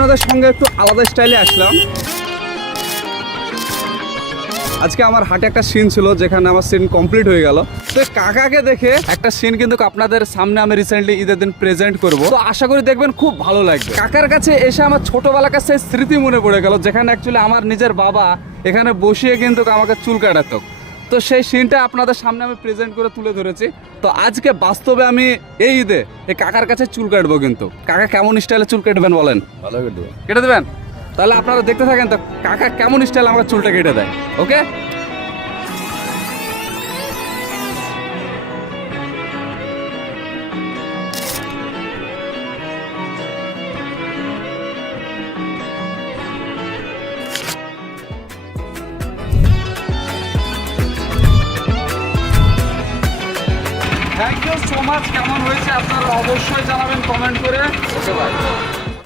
আপনাদের সঙ্গে একটু আলাদা স্টাইলে আসলাম। আজকে আমার হাটে একটা সিন ছিল, যেখানে আমার সিন কমপ্লিট হয়ে গেল। তো কাকাকে দেখে একটা সিন কিন্তু আপনাদের সামনে আমি রিসেন্টলি ঈদের দিন প্রেজেন্ট করব। তো আশা করি দেখবেন খুব ভালো লাগবে। কাকার কাছে এসে আমার ছোটবেলার কাছে স্মৃতি মনে পড়ে গেল, যেখানে অ্যাকচুয়ালি আমার নিজের বাবা এখানে বসিয়ে কিন্তু আমাকে চুল কাটাতো। তো সেই সিনটা আপনাদের সামনে আমি প্রেজেন্ট করে তুলে ধরেছি। তো আজকে বাস্তবে আমি এই ঈদে এই কাকার কাছে চুল কাটবো। কিন্তু কাকা কেমন স্টাইলে চুল কেটবেন বলেন? ভালো কেটে কেটে দেবেন? তাহলে আপনারা দেখতে থাকেন তো কাকা কেমন স্টাইল আমার চুলটা কেটে দেয়। ওকে, থ্যাংক ইউ সো মাচ। কেমন হয়েছে আপনারা অবশ্যই জানাবেন কমেন্ট করে। ওকে, বাই।